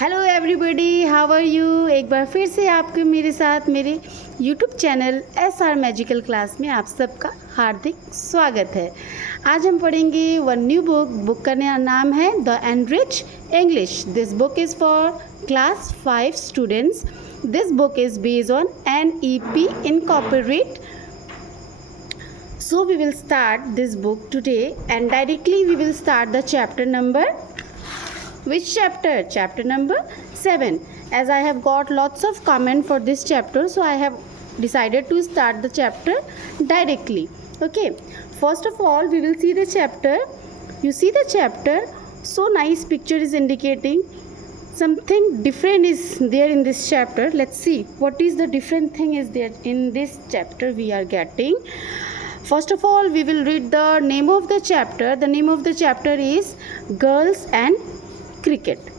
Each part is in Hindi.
Hello everybody, how are you. एक बार फिर से आपके मेरे साथ मेरे YouTube channel SR magical class में आप सबका हार्दिक स्वागत है। आज हम पढ़ेंगे वन न्यू बुक का नाम है the enrich English. This book is for class 5 students. This book is based on NEP Incorporate. So we will start this book today and directly we will start the chapter number. Which chapter? Chapter number 7. As I have got lots of comment for this chapter, so I have decided to start the chapter directly. Okay, first of all we will see the chapter. You see the chapter, so nice picture is indicating something different is there in this chapter. Let's see what is the different thing is there in this chapter we are getting. First of all we will read the name of the chapter. The name of the chapter is Girls and Cricket.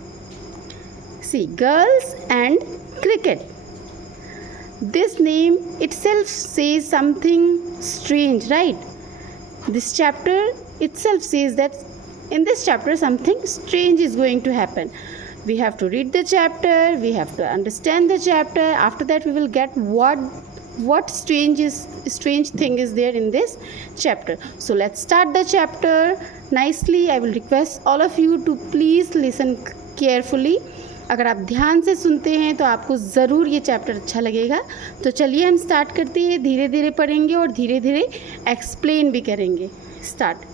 See, girls and cricket. This name itself says something strange, right? This chapter itself says that in this chapter something strange is going to happen. We have to read the chapter, we have to understand the chapter. After that we will get what strange thing is there in this chapter. So let's start the chapter nicely. I will request all of you to please listen carefully. अगर आप ध्यान से सुनते हैं तो आपको ज़रूर ये चैप्टर अच्छा लगेगा। तो चलिए हम स्टार्ट करते हैं। धीरे धीरे पढ़ेंगे और धीरे धीरे एक्सप्लेन भी करेंगे। Start.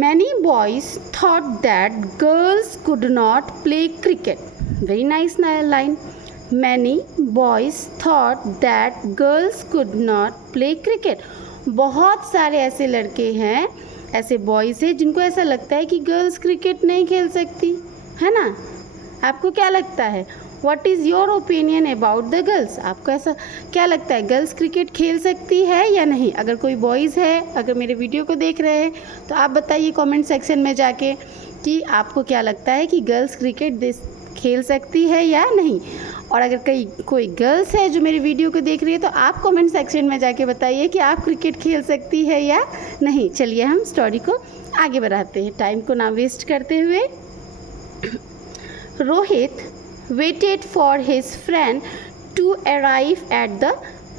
Many boys thought that girls could not play cricket. Very nice line. Many boys thought that girls could not play cricket. बहुत सारे ऐसे लड़के हैं, ऐसे बॉयज़ हैं जिनको ऐसा लगता है कि गर्ल्स क्रिकेट नहीं खेल सकती, है ना। आपको क्या लगता है? What is your opinion about the girls? आपको ऐसा क्या लगता है, गर्ल्स क्रिकेट खेल सकती है या नहीं? अगर कोई बॉयज़ है, अगर मेरे वीडियो को देख रहे हैं तो आप बताइए कमेंट सेक्शन में जाके कि आपको क्या लगता है कि गर्ल्स क्रिकेट खेल सकती है या नहीं। और अगर कोई गर्ल्स है जो मेरे वीडियो को देख रही है तो आप कमेंट सेक्शन में जाके बताइए कि आप क्रिकेट खेल सकती है या नहीं। चलिए हम स्टोरी को आगे बढ़ाते हैं, टाइम को ना वेस्ट करते हुए। Rohit waited for his friend to arrive at the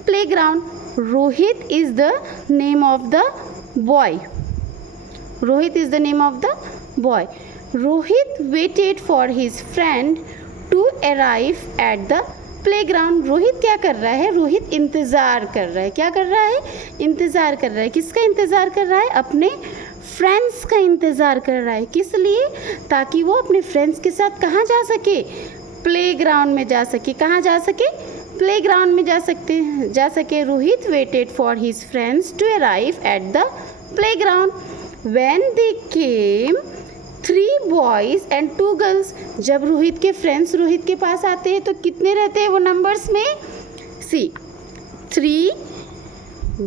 playground. Rohit is the name of the boy. Rohit is the name of the boy. Rohit waited for his friend to arrive at the playground. Rohit क्या कर रहा है? रोहित इंतज़ार कर रहा है। क्या कर रहा है? इंतज़ार कर रहा है। किसका इंतज़ार कर रहा है? अपने फ्रेंड्स का इंतज़ार कर रहा है। किस लिए? ताकि वो अपने फ्रेंड्स के साथ कहाँ जा सके? प्लेग्राउंड में जा सके। कहाँ जा सके? प्लेग्राउंड में जा सके। Rohit waited for his friends to arrive at the playground. When they came 3 boys and 2 girls. जब रोहित के फ्रेंड्स रोहित के पास आते हैं तो कितने रहते हैं वो नंबर्स में? सी 3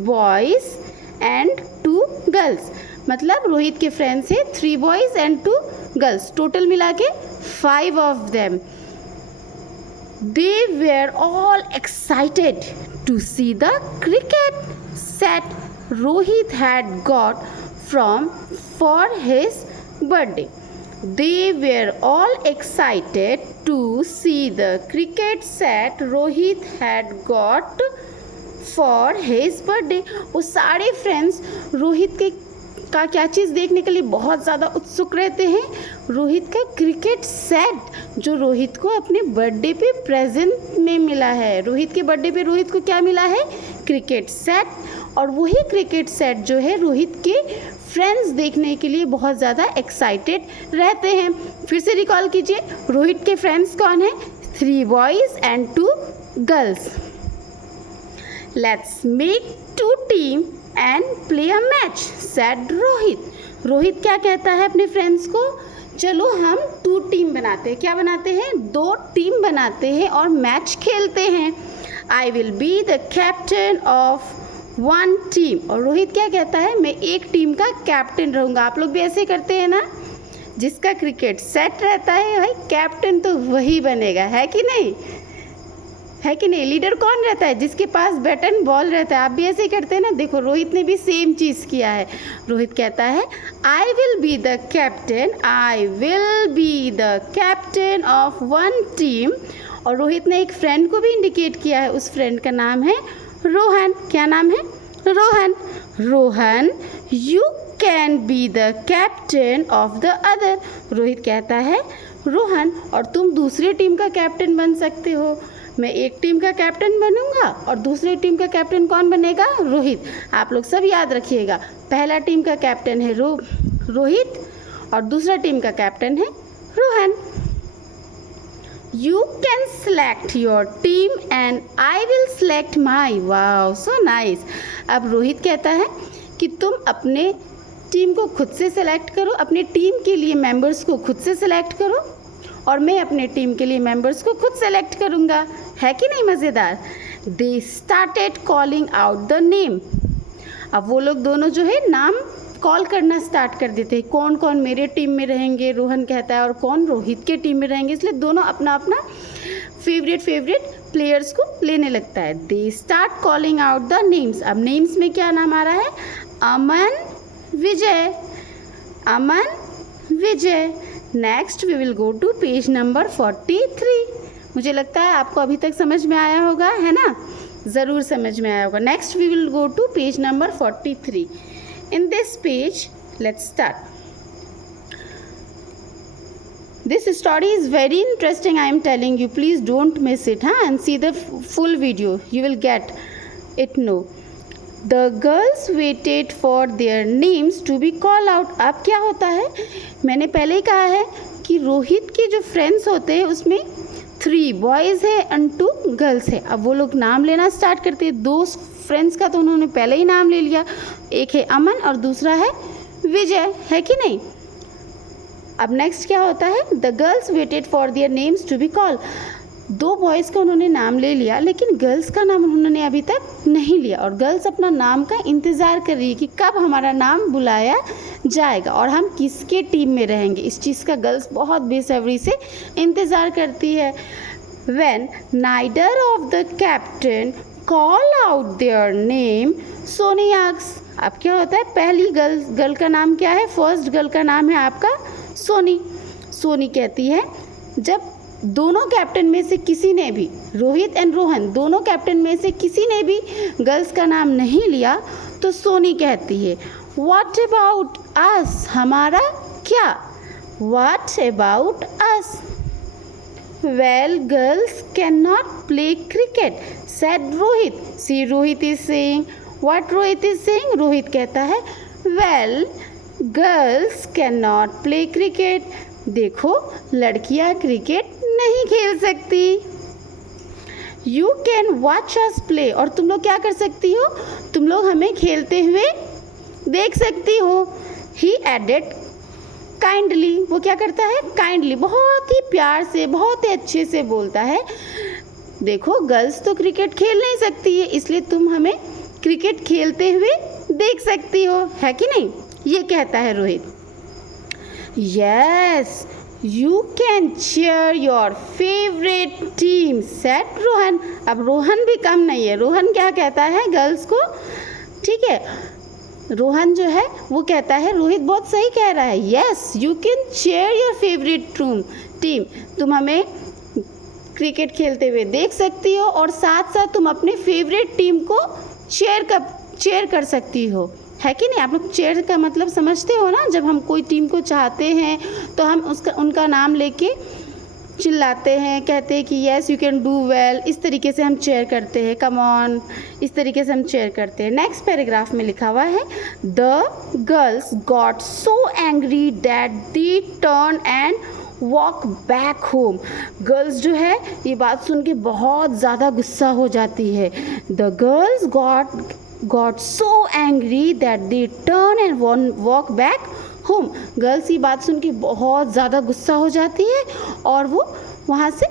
बॉयज़ एंड 2 गर्ल्स। मतलब रोहित के फ्रेंड्स हैं 3 बॉयज़ एंड 2 गर्ल्स, टोटल मिला के 5 of them. They were all excited to see the cricket set Rohit had got for his birthday. They were all excited to see the cricket set Rohit had got for his birthday. वो सारे फ्रेंड्स रोहित का क्या चीज़ देखने के लिए बहुत ज़्यादा उत्सुक रहते हैं? रोहित का क्रिकेट सेट जो रोहित को अपने बर्थडे पे प्रेजेंट में मिला है। रोहित के बर्थडे पे रोहित को क्या मिला है? Cricket set. और वही क्रिकेट सेट जो है रोहित के फ्रेंड्स देखने के लिए बहुत ज़्यादा एक्साइटेड रहते हैं। फिर से रिकॉल कीजिए, रोहित के फ्रेंड्स कौन है? 3 boys and 2 girls. Let's make 2 team and play a match said Rohit. Rohit क्या कहता है अपने फ्रेंड्स को? चलो हम 2 टीम बनाते हैं। क्या बनाते हैं? 2 टीम बनाते हैं और मैच खेलते हैं। I will be the captain of 1 team. और रोहित क्या कहता है? मैं एक टीम का कैप्टन रहूँगा। आप लोग भी ऐसे करते हैं ना? जिसका क्रिकेट सेट रहता है भाई कैप्टन तो वही बनेगा, है कि नहीं? है कि नहीं। लीडर कौन रहता है? जिसके पास बैट एंड बॉल रहता है। आप भी ऐसे ही करते हैं ना। देखो रोहित ने भी सेम चीज़ किया है। रोहित कहता है I will be the captain, I will be the captain of one team. और रोहित ने एक फ्रेंड को भी इंडिकेट किया है, उस फ्रेंड का नाम है रोहन। क्या नाम है? Rohan. Rohan you can be the captain of the other. Rohit कहता है रोहन, और तुम दूसरी टीम का कैप्टन बन सकते हो। मैं एक टीम का कैप्टन बनूंगा और दूसरी टीम का कैप्टन कौन बनेगा? रोहित। आप लोग सब याद रखिएगा, पहला टीम का कैप्टन है रोहित और दूसरा टीम का कैप्टन है Rohan. You can select your team and I will select my. Wow, so nice. अब रोहित कहता है कि तुम अपने टीम को खुद से सेलेक्ट करो, अपने टीम के लिए मेंबर्स को खुद से सेलेक्ट करो, और मैं अपने टीम के लिए मेंबर्स को खुद सेलेक्ट करूँगा। है कि नहीं मज़ेदार? They started calling out the name. अब वो लोग दोनों जो है नाम कॉल करना स्टार्ट कर देते हैं। कौन कौन मेरे टीम में रहेंगे, रोहन कहता है, और कौन रोहित के टीम में रहेंगे। इसलिए दोनों अपना अपना फेवरेट प्लेयर्स को लेने लगता है। They start calling out the names. अब नेम्स में क्या नाम आ रहा है? Aman, Vijay. Aman, Vijay. Next we will go to page number 43। मुझे लगता है आपको अभी तक समझ में आया होगा, है ना? ज़रूर समझ में आया होगा। Next we will go to page number 43. In this page, let's start. This story is very interesting, I am telling you. Please don't miss it, and see the full video. You will get it. No. The girls waited for their names to be called out. अब क्या होता है? मैंने पहले ही कहा है कि रोहित के जो फ्रेंड्स होते हैं उसमें 3 बॉयज़ है एंड 2 गर्ल्स है। अब वो लोग नाम लेना स्टार्ट करते हैं। 2 फ्रेंड्स का तो उन्होंने पहले ही नाम ले लिया, एक है अमन और दूसरा है विजय। है कि नहीं? अब नेक्स्ट क्या होता है? The girls waited for their names to be call. 2 boys का उन्होंने नाम ले लिया, लेकिन गर्ल्स का नाम उन्होंने अभी तक नहीं लिया, और गर्ल्स अपना नाम का इंतज़ार कर रही है कि कब हमारा नाम बुलाया जाएगा और हम किसके टीम में रहेंगे। इस चीज़ का गर्ल्स बहुत बेसब्री से इंतज़ार करती है। When neither of the captain call out their name, Soni asks. अब क्या होता है? पहली गर्ल का नाम क्या है? फर्स्ट गर्ल का नाम है आपका सोनी। सोनी कहती है, जब दोनों कैप्टन में से किसी ने भी, रोहित एंड रोहन दोनों कैप्टन में से किसी ने भी गर्ल्स का नाम नहीं लिया, तो सोनी कहती है व्हाट अबाउट अस? हमारा क्या? What about us? Well, girls cannot play cricket, said Rohit. See, Rohit is saying, what Rohit is saying? Rohit कहता है, well, girls cannot play cricket. देखो, लड़कियां क्रिकेट नहीं खेल सकती। You can watch us play. और तुम लोग क्या कर सकती हो? तुम लोग हमें खेलते हुए देख सकती हो। He added kindly. वो क्या करता है? काइंडली, बहुत ही प्यार से, बहुत ही अच्छे से बोलता है, देखो गर्ल्स तो क्रिकेट खेल नहीं सकती है, इसलिए तुम हमें क्रिकेट खेलते हुए देख सकती हो। है कि नहीं? ये कहता है Rohit. Yes, you can cheer your favourite team, said Rohan. अब रोहन भी कम नहीं है। रोहन क्या कहता है गर्ल्स को? ठीक है, रोहन जो है वो कहता है रोहित बहुत सही कह रहा है। Yes, you can cheer your favourite team. तुम हमें क्रिकेट खेलते हुए देख सकती हो और साथ साथ तुम अपने फेवरेट टीम को चीयर कर सकती हो। है कि नहीं? आप लोग चीयर का मतलब समझते हो ना? जब हम कोई टीम को चाहते हैं तो हम उनका नाम लेके चिल्लाते हैं, कहते हैं कि yes you can do well. इस तरीके से हम चेयर करते हैं, कम ऑन, इस तरीके से हम चेयर करते हैं। नेक्स्ट पैराग्राफ में लिखा हुआ है the girls got so angry that they turn and walk back home. Girls जो है ये बात सुन के बहुत ज़्यादा गुस्सा हो जाती है। The girls got so angry that they turn and walk back home. Girls ये बात सुन के बहुत ज़्यादा गुस्सा हो जाती है और वो वहाँ से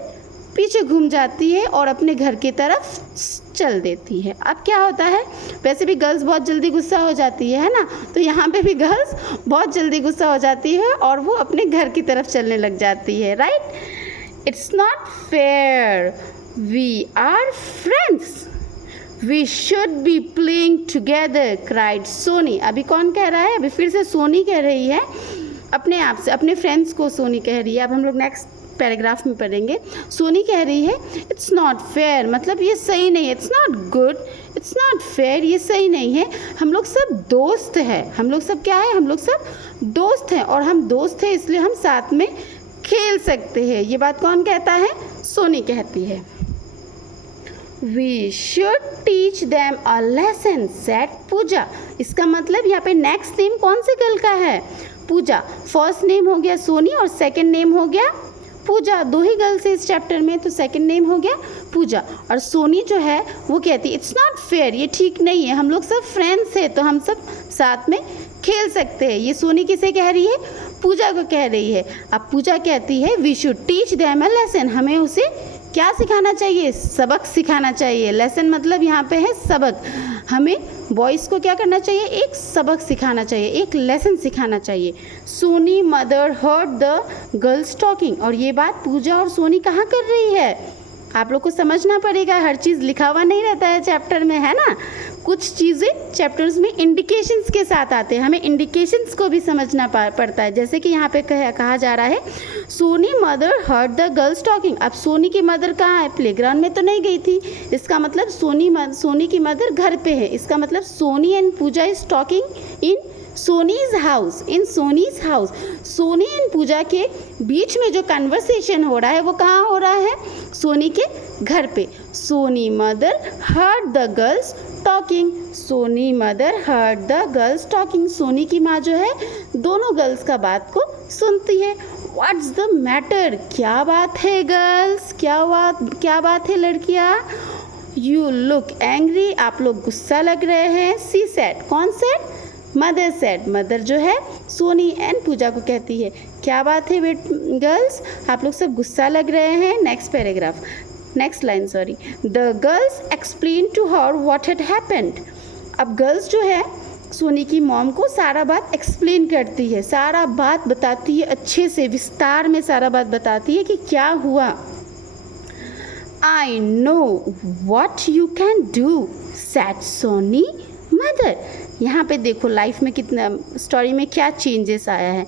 पीछे घूम जाती है और अपने घर की तरफ चल देती है। अब क्या होता है? वैसे भी गर्ल्स बहुत जल्दी गुस्सा हो जाती है ना? तो यहाँ पे भी गर्ल्स बहुत जल्दी गुस्सा हो जाती है और वो अपने घर की तरफ चलने लग जाती है। Right? It's not fair, We are friends. We should be playing together, cried Soni. अभी कौन कह रहा है? अभी फिर से सोनी कह रही है अपने आप से, अपने फ्रेंड्स को सोनी कह रही है. अब हम लोग नेक्स्ट पैराग्राफ में पढ़ेंगे. सोनी कह रही है इट्स नॉट फेयर, मतलब ये सही नहीं है. It's not good, it's not fair, ये सही नहीं है. हम लोग सब दोस्त हैं. हम लोग सब क्या है? हम लोग सब दोस्त हैं, और हम दोस्त हैं इसलिए हम साथ में खेल सकते हैं. ये बात कौन कहता है? सोनी कहती है. We should teach them a lesson, said पूजा. इसका मतलब यहाँ पे नेक्स्ट नेम कौन से गर्ल का है? पूजा. फर्स्ट नेम हो गया सोनी और सेकंड नेम हो गया पूजा. दो ही गर्ल्स है इस चैप्टर में, तो सेकंड नेम हो गया पूजा. और सोनी जो है वो कहती है इट्स नॉट फेयर, ये ठीक नहीं है. हम लोग सब फ्रेंड्स हैं तो हम सब साथ में खेल सकते हैं. ये सोनी किसे कह रही है? पूजा को कह रही है. अब पूजा कहती है we should teach them a lesson, हमें उसे क्या सिखाना चाहिए? सबक सिखाना चाहिए. लेसन मतलब यहाँ पे है सबक. हमें बॉयज़ को क्या करना चाहिए? एक सबक सिखाना चाहिए, एक लेसन सिखाना चाहिए. Soni mother heard the girls talking. और ये बात पूजा और सोनी कहाँ कर रही है? आप लोग को समझना पड़ेगा, हर चीज़ लिखा हुआ नहीं रहता है चैप्टर में, है ना. कुछ चीज़ें चैप्टर्स में इंडिकेशंस के साथ आते हैं, हमें इंडिकेशंस को भी समझना पड़ता है. जैसे कि यहाँ पे कहा जा रहा है Soni mother heard the girls talking. अब सोनी की मदर कहाँ है? प्लेग्राउंड में तो नहीं गई थी. इसका मतलब सोनी की मदर घर पे है. इसका मतलब Soni and Pooja is talking in Soni's house. In Soni's house. Soni and Pooja के बीच में जो कन्वर्सेशन हो रहा है वो कहाँ हो रहा है? सोनी के घर पे. Soni mother heard the girls talking. Soni mother heard the girls talking. Soni की माँ जो है दोनों गर्ल्स का बात को सुनती है. What's the matter? क्या बात है गर्ल्स? क्या बात है लड़कियाँ? You look angry. आप लोग गुस्सा लग रहे हैं. She said. कौन सेड? Mother said. मदर जो है सोनी एंड पूजा को कहती है क्या बात है गर्ल्स, आप लोग सब गुस्सा लग रहे हैं. Next paragraph, next line sorry. The girls explain to her what had happened. अब गर्ल्स जो है सोनी की मॉम को सारा बात एक्सप्लेन करती है, सारा बात बताती है, अच्छे से विस्तार में सारा बात बताती है कि क्या हुआ. I know what you can do, said Soni mother. यहाँ पे देखो लाइफ में कितना, स्टोरी में क्या चेंजेस आया है.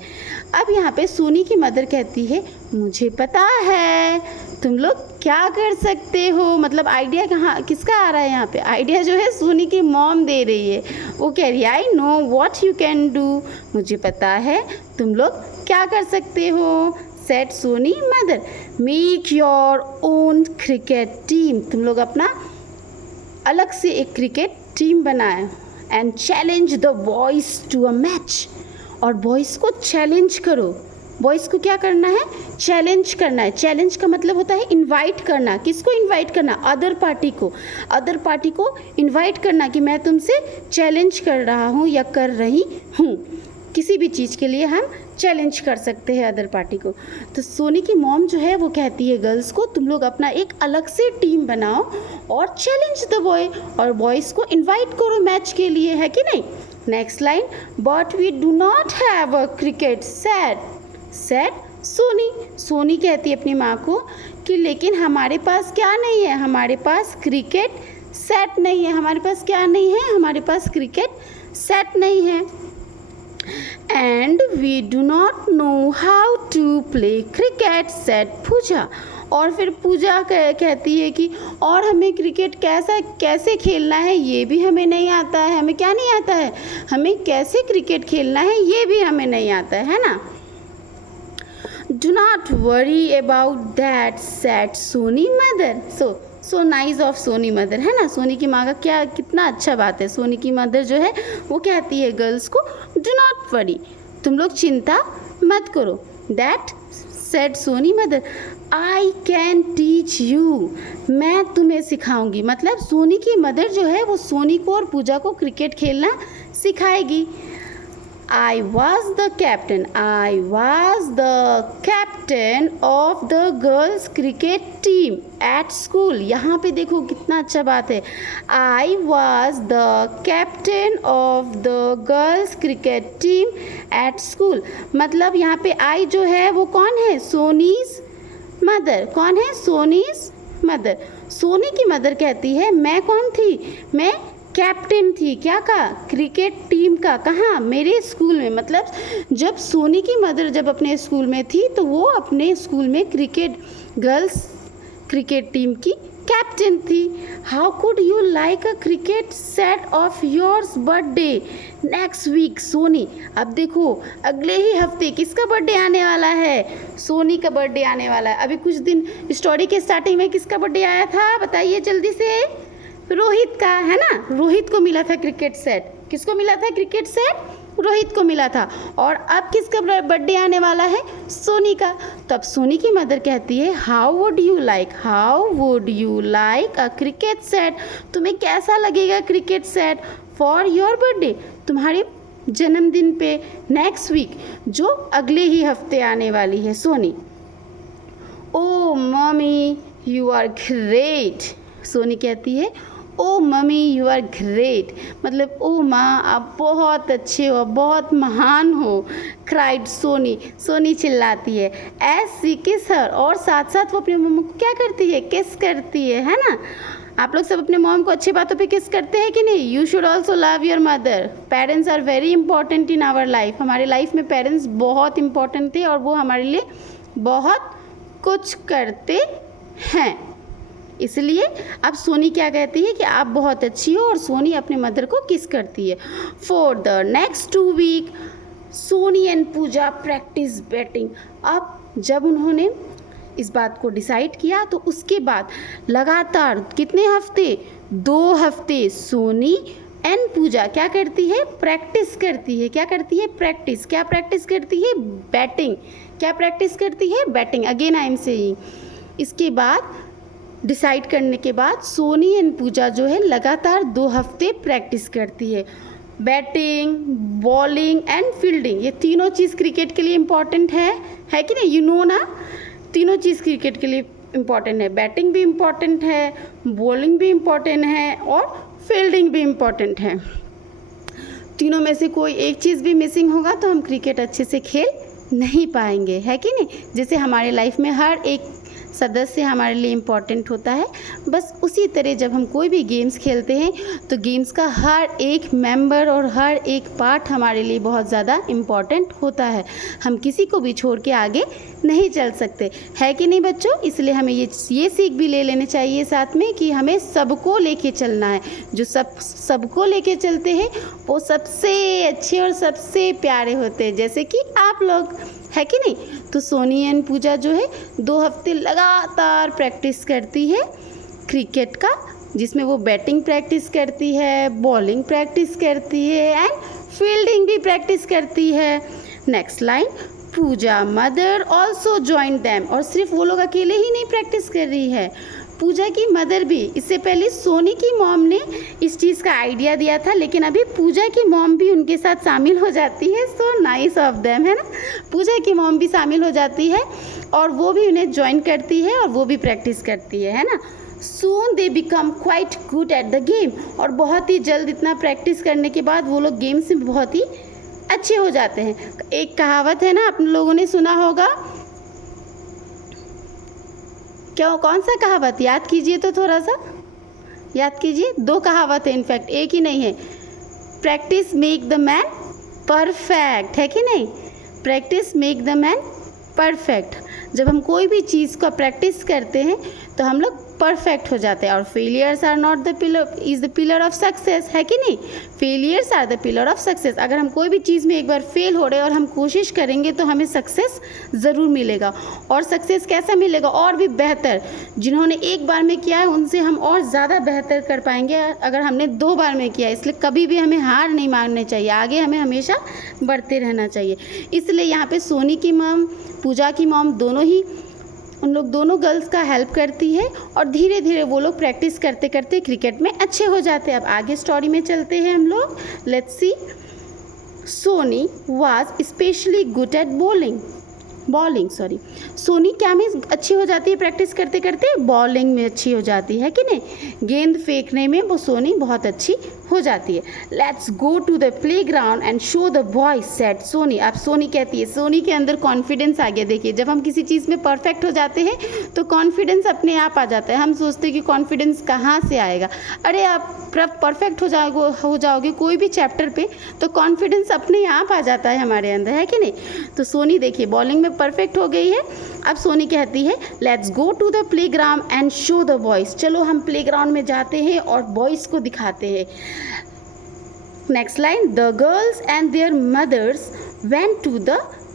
अब यहाँ पे सोनी की मदर कहती है मुझे पता है तुम लोग क्या कर सकते हो. मतलब आइडिया कहाँ किसका आ रहा है? यहाँ पे आइडिया जो है सोनी की मॉम दे रही है. वो कह रही है I know what you can do, मुझे पता है तुम लोग क्या कर सकते हो. Said Soni mother. Make your own cricket team. तुम लोग अपना अलग से एक क्रिकेट टीम बनाए. And challenge the boys to a match. और बॉयज़ को चैलेंज करो. बॉयज़ को क्या करना है? चैलेंज करना है. चैलेंज का मतलब होता है इनवाइट करना. किसको इनवाइट करना? अदर पार्टी को. अदर पार्टी को इनवाइट करना कि मैं तुमसे चैलेंज कर रहा हूँ या कर रही हूँ. किसी भी चीज़ के लिए हम चैलेंज कर सकते हैं अदर पार्टी को. तो सोनी की मॉम जो है वो कहती है गर्ल्स को तुम लोग अपना एक अलग से टीम बनाओ और चैलेंज द बॉय, और बॉयज़ को इनवाइट करो मैच के लिए, है कि नहीं. Next line. But we do not have a cricket said Soni. Soni कहती है अपनी माँ को कि लेकिन हमारे पास क्या नहीं है? हमारे पास क्रिकेट सेट नहीं है. हमारे पास क्या नहीं है? हमारे पास क्रिकेट सेट नहीं है. And we do not know how to play cricket said Pooja. और फिर पूजा कहती है कि और हमें क्रिकेट कैसे खेलना है ये भी हमें नहीं आता है. हमें क्या नहीं आता है? हमें कैसे क्रिकेट खेलना है ये भी हमें नहीं आता है ना. Do not worry about that said Soni mother. So nice of Soni mother, है ना. सोनी की माँ का क्या कितना अच्छा बात है. सोनी की मदर जो है वो कहती है गर्ल्स को डू नॉट वरी, तुम लोग चिंता मत करो. That said Soni mother. I can teach you, मैं तुम्हें सिखाऊंगी. मतलब सोनी की मदर जो है वो सोनी को और पूजा को क्रिकेट खेलना सिखाएगी. I was the captain of the girls cricket team at school. यहाँ पे देखो कितना अच्छा बात है. I was the captain of the girls cricket team at school. मतलब यहाँ पे I जो है वो कौन है? सोनीज मदर. कौन है? सोनीज मदर। सोनी की मदर कहती है मैं कौन थी, मैं कैप्टन थी, क्या का, क्रिकेट टीम का। कहाँ, मेरे स्कूल में। मतलब जब सोनी की मदर जब अपने स्कूल में थी तो वो अपने स्कूल में गर्ल्स क्रिकेट टीम की कैप्टन थी। How could you like a cricket set of yours birthday next week Soni. अब देखो अगले ही हफ्ते किसका बर्थडे आने वाला है, सोनी का बर्थडे आने वाला है। अभी कुछ दिन स्टोरी के स्टार्टिंग में किसका बर्थडे आया था, बताइए जल्दी से, रोहित का, है ना। रोहित को मिला था क्रिकेट सेट। किसको मिला था क्रिकेट सेट, रोहित को मिला था। और अब किसका बर्थडे आने वाला है, सोनी का। तब सोनी की मदर कहती है how would you like a cricket set, तुम्हें कैसा लगेगा cricket set for your birthday, तुम्हारे जन्मदिन पे, नेक्स्ट वीक, जो अगले ही हफ्ते आने वाली है Soni. Oh mummy you are great, Soni कहती है oh mummy you are great, मतलब ओ माँ आप बहुत अच्छे हो, बहुत महान हो। क्राइड सोनी, सोनी चिल्लाती है। एज सी किस हर, और साथ साथ वो अपनी मम्मी को क्या करती है, किस करती है ना। आप लोग सब अपने मॉम को अच्छी बातों पे किस करते हैं कि नहीं। You should also love your mother. Parents are very important in our life. हमारे लाइफ में पेरेंट्स बहुत इंपॉर्टेंट थे और वो हमारे लिए बहुत कुछ करते हैं। इसलिए अब सोनी क्या कहती है कि आप बहुत अच्छी हो, और सोनी अपने मदर को किस करती है। For the next 2 week Soni and Pooja practice batting. अब जब उन्होंने इस बात को डिसाइड किया तो उसके बाद लगातार कितने हफ्ते, 2 हफ्ते सोनी एंड पूजा क्या करती है, प्रैक्टिस करती है। क्या करती है, प्रैक्टिस। क्या प्रैक्टिस करती है, बैटिंग। क्या प्रैक्टिस करती है, batting. Again I am saying. इसके बाद डिसाइड करने के बाद सोनी एंड पूजा जो है लगातार 2 हफ्ते प्रैक्टिस करती है। बैटिंग, बॉलिंग एंड फील्डिंग, ये तीनों चीज़ क्रिकेट के लिए इम्पॉर्टेंट है कि नहीं, यू नो ना। तीनों चीज़ क्रिकेट के लिए इम्पॉर्टेंट है। बैटिंग भी इम्पॉर्टेंट है, बॉलिंग भी इम्पॉर्टेंट है और फील्डिंग भी इम्पॉर्टेंट है। तीनों में से कोई एक चीज़ भी मिसिंग होगा तो हम क्रिकेट अच्छे से खेल नहीं पाएंगे, है कि नहीं। जैसे हमारे लाइफ में हर एक सदस्य हमारे लिए इम्पॉर्टेंट होता है, बस उसी तरह जब हम कोई भी गेम्स खेलते हैं तो गेम्स का हर एक मेंबर और हर एक पार्ट हमारे लिए बहुत ज़्यादा इम्पॉर्टेंट होता है। हम किसी को भी छोड़ के आगे नहीं चल सकते, है कि नहीं बच्चों। इसलिए हमें ये सीख भी ले लेनी चाहिए साथ में कि हमें सबको लेके चलना है। जो सबको लेके चलते हैं वो सबसे अच्छे और सबसे प्यारे होते हैं, जैसे कि आप लोग, है कि नहीं। तो सोनी एंड पूजा जो है 2 हफ्ते लगातार प्रैक्टिस करती है क्रिकेट का, जिसमें वो बैटिंग प्रैक्टिस करती है, बॉलिंग प्रैक्टिस करती है एंड फील्डिंग भी प्रैक्टिस करती है। नेक्स्ट लाइन, पूजा मदर ऑल्सो जॉइन दैम। और सिर्फ वो लोग अकेले ही नहीं प्रैक्टिस कर रही है, पूजा की मदर भी। इससे पहले सोनी की मॉम ने इस चीज़ का आइडिया दिया था, लेकिन अभी पूजा की मॉम भी उनके साथ शामिल हो जाती है। सो नाइस ऑफ देम, है ना। पूजा की मॉम भी शामिल हो जाती है और वो भी उन्हें ज्वाइन करती है और वो भी प्रैक्टिस करती है ना। Soon they become quite good at the game. और बहुत ही जल्द इतना प्रैक्टिस करने के बाद वो लोग गेम्स में बहुत ही अच्छे हो जाते हैं। एक कहावत है ना, आप लोगों ने सुना होगा, क्या, कौन सा कहावत, याद कीजिए तो थोड़ा सा याद कीजिए। 2 कहावत है, इनफैक्ट एक ही नहीं है। Practice make the man perfect, है कि नहीं। Practice make the man perfect. जब हम कोई भी चीज़ का प्रैक्टिस करते हैं तो हम लोग परफेक्ट हो जाते हैं। और failures are not the pillar, is the pillar of success, है कि नहीं। Failures are the pillar of success. अगर हम कोई भी चीज़ में एक बार फेल हो रहे हैं और हम कोशिश करेंगे तो हमें सक्सेस ज़रूर मिलेगा। और सक्सेस कैसा मिलेगा, और भी बेहतर। जिन्होंने एक बार में किया है उनसे हम और ज़्यादा बेहतर कर पाएंगे अगर हमने 2 बार में किया। इसलिए कभी भी हमें हार नहीं माननी चाहिए, आगे हमें हमेशा बढ़ते रहना चाहिए। इसलिए यहाँ पे सोनी की मॉम, पूजा की मॉम, दोनों ही, उन लोग दोनों गर्ल्स का हेल्प करती है और धीरे धीरे वो लोग प्रैक्टिस करते करते क्रिकेट में अच्छे हो जाते हैं। अब आगे स्टोरी में चलते हैं हम लोग। Let's see. Soni was specially good at bowling Soni क्या में अच्छी हो जाती है प्रैक्टिस करते करते, बॉलिंग में अच्छी हो जाती है कि नहीं। गेंद फेंकने में वो सोनी बहुत अच्छी हो जाती है। Let's go to the play ground and show the boys said Soni. अब सोनी कहती है, सोनी के अंदर कॉन्फिडेंस आ गया। देखिए, जब हम किसी चीज़ में परफेक्ट हो जाते हैं तो कॉन्फिडेंस अपने आप आ जाता है। हम सोचते हैं कि कॉन्फिडेंस कहाँ से आएगा, अरे आप परफेक्ट हो जाओगे कोई भी चैप्टर पे तो कॉन्फिडेंस अपने आप आ जाता है हमारे अंदर, है कि नहीं। तो सोनी देखिए बॉलिंग में परफेक्ट हो गई है। अब सोनी कहती है let's go to the play ground and show the boys. चलो हम प्ले ग्राउंड में जाते हैं और बॉयज़ को दिखाते हैं। Next line, the girls and their mothers went to the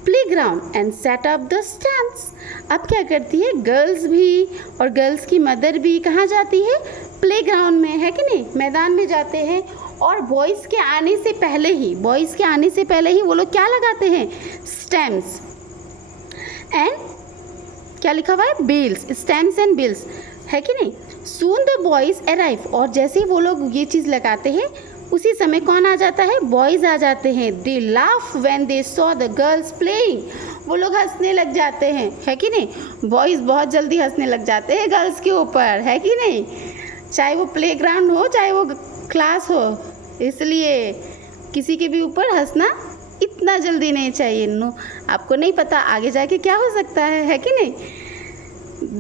playground and set up the stumps. अब क्या करती है, गर्ल्स भी और गर्ल्स की मदर भी कहाँ जाती है, प्लेग्राउंड में, है कि नहीं, मैदान में जाते हैं। और बॉयज़ के आने से पहले ही वो लोग क्या लगाते हैं, स्टैम्प्स एंड क्या लिखा हुआ है, बिल्स, स्टैम्प्स एंड बिल्स, है कि नहीं। सून द बॉयज़ अराइव, और जैसे ही वो लोग ये चीज़ लगाते हैं उसी समय कौन आ जाता है, बॉयज़ आ जाते हैं। They laugh when they saw the girls playing, वो लोग हंसने लग जाते हैं, है कि नहीं। बॉयज़ बहुत जल्दी हंसने लग जाते हैं गर्ल्स के ऊपर, है कि नहीं, चाहे वो प्लेग्राउंड हो चाहे वो क्लास हो, इसलिए किसी के भी ऊपर हंसना इतना जल्दी नहीं चाहिए। नो, आपको नहीं पता आगे जाके क्या हो सकता है कि नहीं।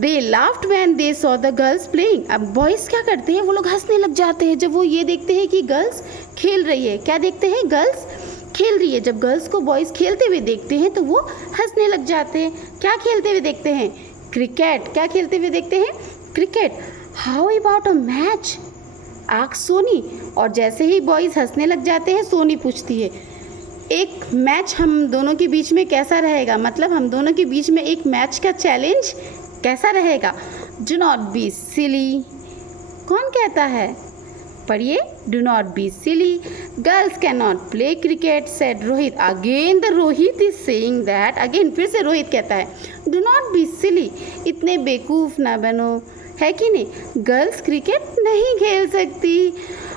They laughed when they saw the girls playing. अब बॉयज़ क्या करते हैं, वो लोग हंसने लग जाते हैं जब वो ये देखते हैं कि गर्ल्स खेल रही है। क्या देखते हैं, गर्ल्स खेल रही है। जब गर्ल्स को बॉयज़ खेलते हुए देखते हैं तो वो हंसने लग जाते हैं। क्या खेलते हुए देखते हैं, क्रिकेट। क्या खेलते हुए देखते हैं, cricket. How about a match, asked Soni. और जैसे ही बॉयज़ हंसने लग जाते हैं सोनी पूछती है एक मैच हम दोनों के बीच में कैसा रहेगा, मतलब हम दोनों के बीच में एक मैच का चैलेंज कैसा रहेगा। डू नॉट बी सिली, कौन कहता है, पढ़िए, do not be silly, girls can not play cricket said Rohit. Again the Rohit is saying that, again फिर से रोहित कहता है डू नॉट बी सिली, इतने बेवकूफ़ ना बनो, है कि नहीं, गर्ल्स क्रिकेट नहीं खेल सकती।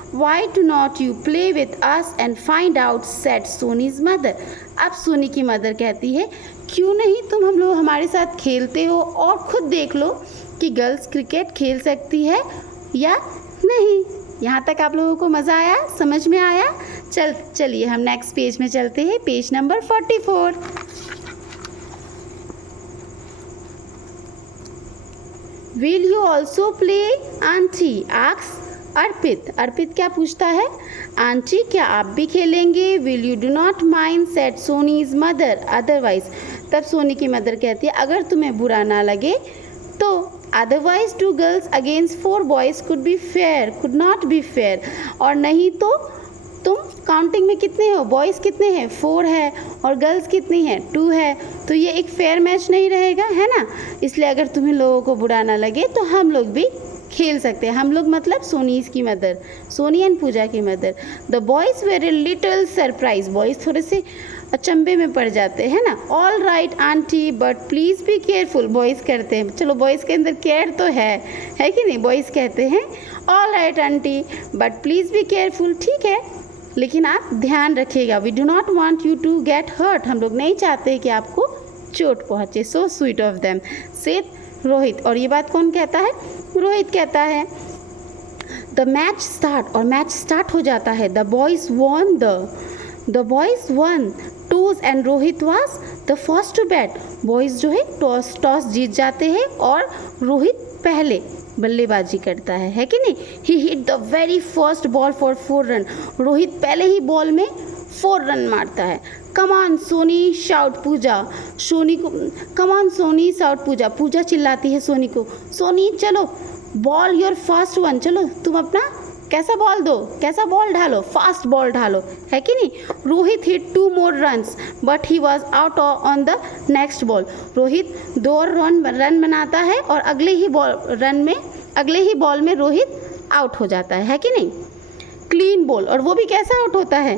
Why do not you play with us and find out said Soni's mother. अब सोनी की मदर कहती है क्यों नहीं तुम हम लोग हमारे साथ खेलते हो और खुद देख लो कि गर्ल्स क्रिकेट खेल सकती है या नहीं। यहाँ तक आप लोगों को मज़ा आया, समझ में आया। चलिए हम नेक्स्ट पेज में चलते हैं, page number 44। Will you also play auntie, asks Arpit. Arpit क्या पूछता है, आंटी क्या आप भी खेलेंगे। Will you do not mind said Soni's mother otherwise. तब सोनी की मदर कहती है अगर तुम्हें बुरा ना लगे तो otherwise 2 girls against 4 boys could not be fair. और नहीं तो तुम काउंटिंग में कितने हो, बॉयज़ कितने हैं, 4 है, और गर्ल्स कितनी है, 2 है, तो ये एक फेयर मैच नहीं रहेगा, है ना। इसलिए अगर तुम्हें लोगों को बुरा ना लगे तो हम लोग भी खेल सकते हैं। हम लोग मतलब सोनीज की मदर, सोनी एंड पूजा की mother. The boys were a little surprise, boys थोड़े से अचंभे में पड़ जाते हैं ना। All right aunty but please be careful, boys करते हैं, चलो बॉयज़ के अंदर केयर तो है कि नहीं। बॉयज़ कहते हैं all right aunty but please be careful, ठीक है लेकिन आप ध्यान रखिएगा। We do not want you to get hurt, हम लोग नहीं चाहते कि आपको चोट पहुँचे। So sweet of them said Rohit. और ये बात कौन कहता है, रोहित कहता है। द मैच स्टार्ट, और मैच स्टार्ट हो जाता है। The boys won toss and Rohit was the first to bat. Boys जो है टॉस जीत जाते हैं और रोहित पहले बल्लेबाजी करता है कि नहीं। He hit the very first ball for 4 run, Rohit पहले ही बॉल में 4 रन मारता है। कमान सोनी शाउट पूजा, सोनी को कमान सोनी शाउट पूजा, पूजा चिल्लाती है सोनी को, सोनी चलो बॉल योर फास्ट वन, चलो तुम अपना कैसा बॉल ढालो, फास्ट बॉल ढालो, है कि नहीं। Rohit hit 2 more runs but he was out on the next ball. Rohit 2 run बनाता है और अगले ही बॉल में रोहित आउट हो जाता है कि नहीं। क्लीन बॉल, और वो भी कैसा आउट होता है,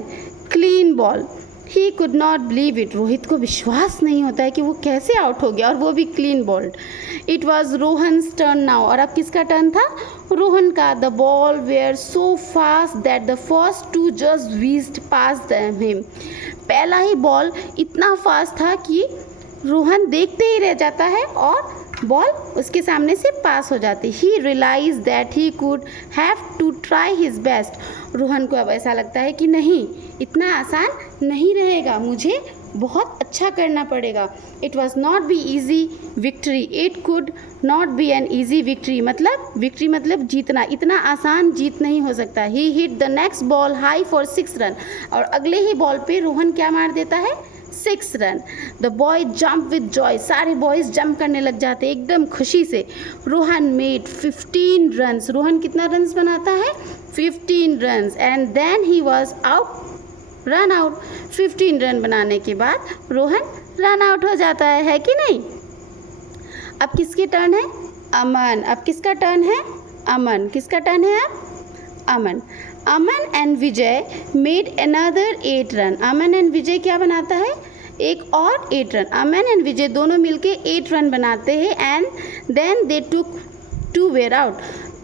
clean ball. He could not believe it, Rohit को विश्वास नहीं होता है कि वो कैसे आउट हो गया और वो भी clean bowled. It was Rohan's turn now, और अब किसका टर्न था, रोहन का। The ball were so fast that the first 2 just whizzed past him. पहला ही बॉल इतना फास्ट था कि रोहन देखते ही रह जाता है और बॉल उसके सामने से पास हो जाती। He realize that he could have to try his best. Rohan को अब ऐसा लगता है कि नहीं, इतना आसान नहीं रहेगा, मुझे बहुत अच्छा करना पड़ेगा। It was not be easy victory, it could not be an easy victory, मतलब विक्ट्री मतलब जीतना, इतना आसान जीत नहीं हो सकता। He hit the next ball high for 6 run, और अगले ही बॉल पे रोहन क्या मार देता है, 6 run. The boy jump with Joy, सारे बॉयज जंप करने लग जाते हैं एकदम खुशी से। रोहन मेड 15 रन, रोहन कितना रन बनाता है, 15 run, and then he was run out. 15 run बनाने के बाद रोहन रन आउट हो जाता है कि नहीं। अब किसकी टर्न है, अमन। अब किसका टर्न है, अमन। किसका टर्न है अब, Aman. Aman and Vijay made another 8 run. Aman and Vijay क्या बनाता है, एक और 8 रन। अमन एंड विजय दोनों मिलके 8 रन बनाते हैं and then they took 2 were out.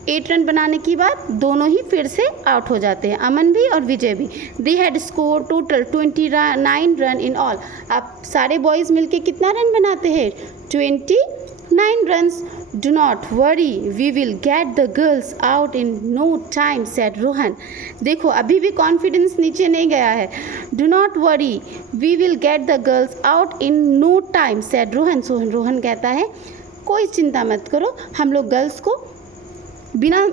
8 run बनाने के बाद दोनों ही फिर से आउट हो जाते हैं, अमन भी और विजय भी। They had score total 29 run in all. अब सारे बॉयज़ मिलके कितना रन बनाते हैं, 29 runs. Do not worry, we will get the girls out in no time, said Rohan. देखो अभी भी कॉन्फिडेंस नीचे नहीं गया है। Do not worry, we will get the girls out in no time, said Rohan. Rohan कहता है कोई चिंता मत करो, हम लोग गर्ल्स को बिना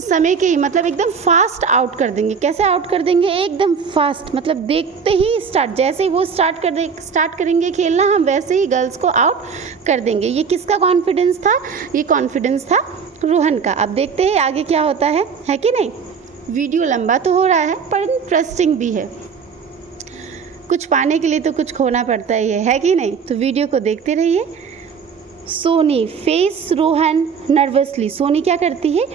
समय के ही, मतलब एकदम फास्ट आउट कर देंगे। कैसे आउट कर देंगे, एकदम फास्ट, मतलब देखते ही स्टार्ट, जैसे ही वो स्टार्ट करेंगे खेलना, हम वैसे ही गर्ल्स को आउट कर देंगे। ये किसका कॉन्फिडेंस था, ये कॉन्फिडेंस था रोहन का। अब देखते हैं आगे क्या होता है कि नहीं। वीडियो लंबा तो हो रहा है पर इंटरेस्टिंग भी है। कुछ पाने के लिए तो कुछ खोना पड़ता ही है कि नहीं, तो वीडियो को देखते रहिए। Soni face Rohan nervously. सोनी क्या करती है,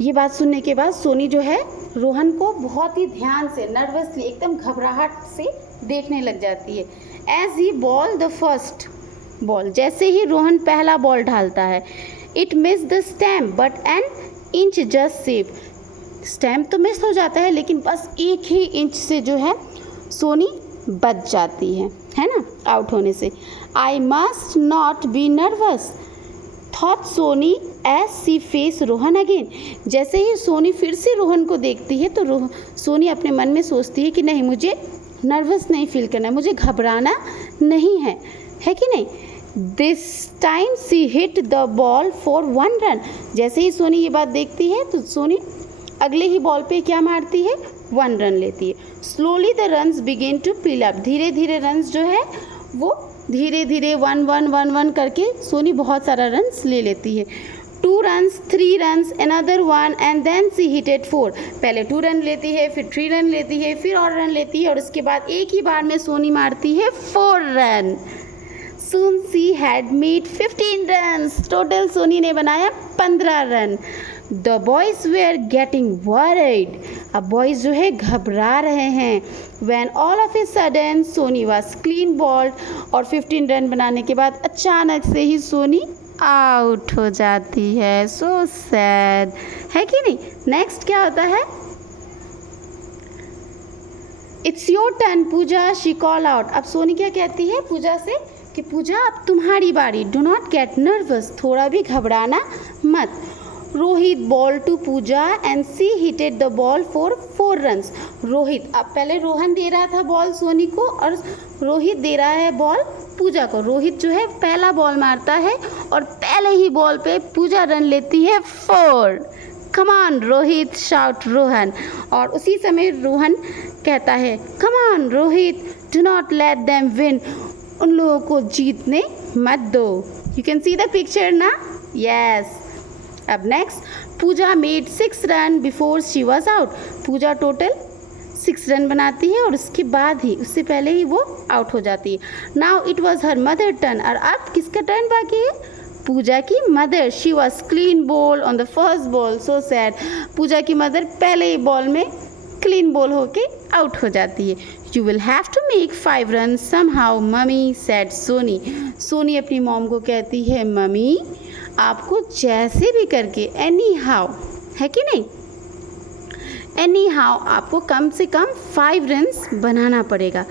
ये बात सुनने के बाद सोनी जो है रोहन को बहुत ही ध्यान से, नर्वसली, एकदम घबराहट से देखने लग जाती है। As he bowl the first ball, जैसे ही रोहन पहला बॉल डालता है, it miss the stump but an inch just save. Stump तो मिस हो जाता है लेकिन बस 1 ही इंच से जो है सोनी बच जाती है ना, आउट होने से। I must not be nervous thought Soni as she face Rohan again. जैसे ही सोनी फिर से रोहन को देखती है तो सोनी अपने मन में सोचती है कि नहीं, मुझे नर्वस नहीं फील करना है, मुझे घबराना नहीं है कि नहीं। This time she hit the ball for 1 run. जैसे ही सोनी ये बात देखती है तो सोनी अगले ही बॉल पे क्या मारती है, 1 रन लेती है। Slowly the runs begin to pile up. धीरे धीरे रन्स जो है वो धीरे धीरे 1-1 करके सोनी बहुत सारा रन्स ले लेती है। 2 runs, 3 runs, another 1 and then she hit it 4। पहले 2 रन लेती है, फिर 3 रन लेती है, फिर और रन लेती है, और उसके बाद एक ही बार में सोनी मारती है 4 run. Soon she had made 15 runs। Total Soni ने बनाया 15 run. The boys were getting worried। अब बॉयज़ जो है घबरा रहे हैं। When all of a sudden Soni was clean bowled, और 15 रन बनाने के बाद अचानक से ही सोनी आउट हो जाती है। सो सैड है कि नहीं। नेक्स्ट क्या होता है, it's your turn Pooja, she call out. अब सोनी क्या कहती है पूजा से कि पूजा अब तुम्हारी बारी, डू नॉट गेट नर्वस, थोड़ा भी घबराना मत। Rohit ball to Pooja and she hitted the ball for 4 runs. Rohit, अब पहले रोहन दे रहा था बॉल सोनी को और रोहित दे रहा है बॉल पूजा को। रोहित जो है पहला बॉल मारता है और पहले ही बॉल पे पूजा रन लेती है 4। Come on Rohit, shout Rohan. और उसी समय रोहन कहता है come on Rohit, do not let them win, उन लोगों को जीतने मत दो। You can see the picture ना, यस। अब next, Pooja made 6 run before she was out. Pooja total 6 run बनाती है और उसके बाद ही, उससे पहले ही वो आउट हो जाती है। Now it was her mother turn. और अब किसका टर्न बाकी है, पूजा की mother. She was clean ball on the first ball, so sad. Pooja की मदर पहले ही बॉल में क्लीन बॉल होके आउट हो जाती है। You will have to make 5 run somehow mummy, said Soni. Soni अपनी मॉम को कहती है मम्मी आपको जैसे भी करके, एनी हाउ, है कि नहीं, एनी हाउ आपको कम से कम 5 रन्स बनाना पड़ेगा।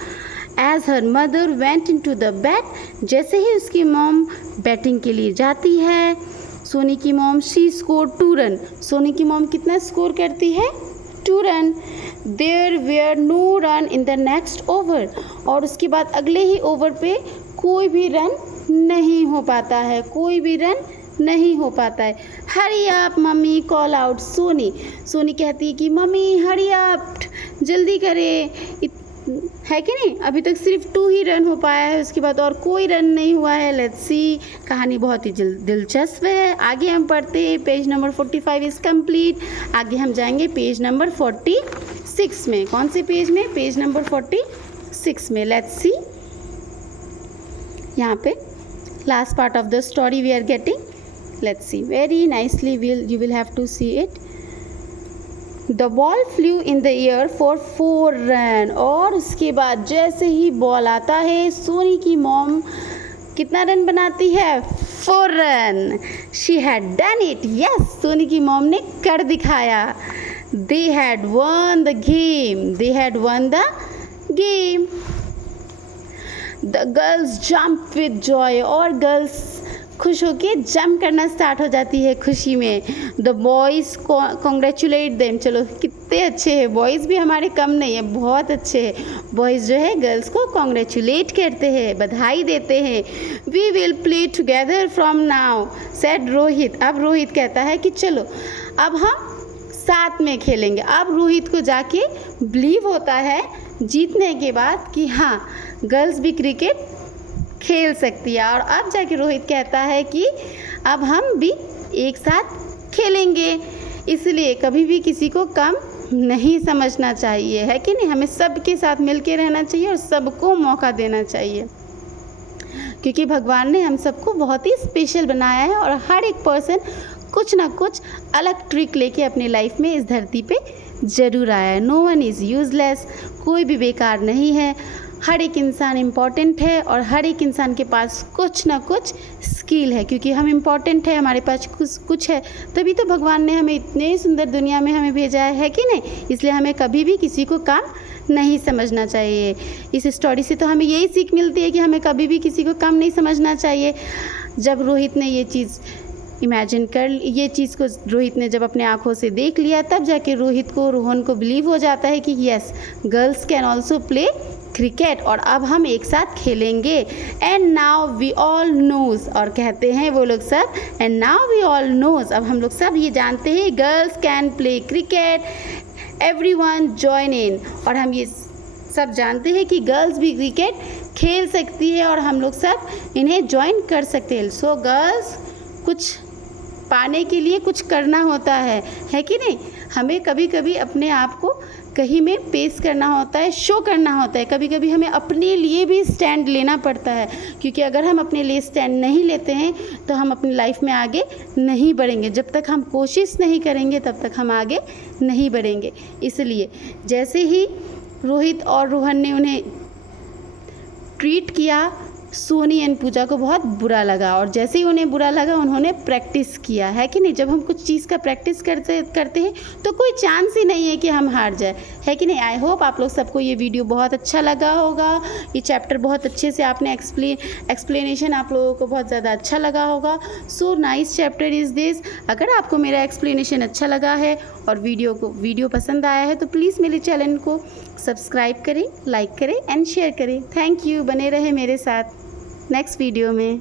As her mother went in to the bed, जैसे ही उसकी मॉम बैटिंग के लिए जाती है। सोनी की mom she score 2 run. Soni की मॉम कितना स्कोर करती है? 2 run. There were no run in the next over. और उसके बाद अगले ही ओवर पे कोई भी रन नहीं हो पाता है, कोई भी रन नहीं हो पाता है। Hurry up mummy call out Soni. Soni कहती है कि मम्मी हरी अप, जल्दी करें, है कि नहीं? अभी तक सिर्फ 2 ही रन हो पाया है, उसके बाद और कोई रन नहीं हुआ है। लेट्स सी, कहानी बहुत ही दिलचस्प है। आगे हम पढ़ते हैं, पेज नंबर 45 इज़ कंप्लीट। आगे हम जाएंगे पेज नंबर 46 में। कौन से पेज में? पेज नंबर 46 में। लेट्स सी, यहाँ पे last part of the story we are getting. Let's see, very nicely you will have to see it. The ball flew in the air for 4 run. और उसके बाद जैसे ही बॉल आता है, सोनी की मॉम कितना रन बनाती है? 4 run. She had done it. Yes, Soni की मॉम ने कर दिखाया। They had won the game. They had won the game. The girls jumped with joy. और गर्ल्स खुश होके जंप करना स्टार्ट हो जाती है खुशी में। The boys congratulate them. चलो कितने अच्छे हैं, बॉयज़ भी हमारे कम नहीं है, बहुत अच्छे हैं। बॉयज़ जो है गर्ल्स को कॉन्ग्रेचुलेट करते हैं, बधाई देते हैं। We will play together from now said Rohit. अब रोहित कहता है कि चलो अब हम साथ में खेलेंगे। अब रोहित को जाके बिलीव होता है जीतने के बाद कि हाँ, गर्ल्स भी क्रिकेट खेल सकती है। और अब जाके रोहित कहता है कि अब हम भी एक साथ खेलेंगे। इसलिए कभी भी किसी को कम नहीं समझना चाहिए, है कि नहीं? हमें सबके साथ मिलके रहना चाहिए और सबको मौका देना चाहिए, क्योंकि भगवान ने हम सबको बहुत ही स्पेशल बनाया है और हर एक पर्सन कुछ ना कुछ अलग ट्रिक लेके अपनी लाइफ में इस धरती पे ज़रूर आया है। No one is useless. कोई भी बेकार नहीं है। हर एक इंसान इम्पॉर्टेंट है और हर एक इंसान के पास कुछ ना कुछ स्किल है, क्योंकि हम इम्पॉर्टेंट है, हमारे पास कुछ है, तभी तो भगवान ने हमें इतने सुंदर दुनिया में हमें भेजा है कि नहीं? इसलिए हमें कभी भी किसी को कम नहीं समझना चाहिए। इस स्टोरी से तो हमें यही सीख मिलती है कि हमें कभी भी किसी को कम नहीं समझना चाहिए। जब रोहित ने ये चीज़ ये चीज़ को रोहित ने जब अपने आँखों से देख लिया, तब जाके रोहन को बिलीव हो जाता है कि yes, girls can also play cricket और अब हम एक साथ खेलेंगे। And now we all knows, और कहते हैं वो लोग सब, and now we all knows, अब हम लोग सब ये जानते हैं girls can play cricket, everyone join in, और हम ये सब जानते हैं कि गर्ल्स भी क्रिकेट खेल सकती है और हम लोग सब इन्हें ज्वाइन कर सकते हैं। सो गर्ल्स, कुछ पाने के लिए कुछ करना होता है कि नहीं? हमें कभी कभी अपने आप को कहीं में पेश करना होता है, शो करना होता है। कभी कभी हमें अपने लिए भी स्टैंड लेना पड़ता है, क्योंकि अगर हम अपने लिए स्टैंड नहीं लेते हैं तो हम अपनी लाइफ में आगे नहीं बढ़ेंगे। जब तक हम कोशिश नहीं करेंगे तब तक हम आगे नहीं बढ़ेंगे। इसलिए जैसे ही रोहित और रोहन ने उन्हें ट्रीट किया, सोनी एंड पूजा को बहुत बुरा लगा, और जैसे ही उन्हें बुरा लगा उन्होंने प्रैक्टिस किया, है कि नहीं? जब हम कुछ चीज़ का प्रैक्टिस करते हैं तो कोई चांस ही नहीं है कि हम हार जाए, है कि नहीं? आई होप आप लोग सबको ये वीडियो बहुत अच्छा लगा होगा। ये चैप्टर बहुत अच्छे से आपने एक्सप्लेनेशन आप लोगों को बहुत ज़्यादा अच्छा लगा होगा। So nice chapter is this. अगर आपको मेरा एक्सप्लेनेशन अच्छा लगा है और वीडियो पसंद आया है तो प्लीज़ मेरे चैनल को सब्सक्राइब करें, लाइक करें एंड शेयर करें। Thank you. बने रहे मेरे साथ नेक्स्ट वीडियो में।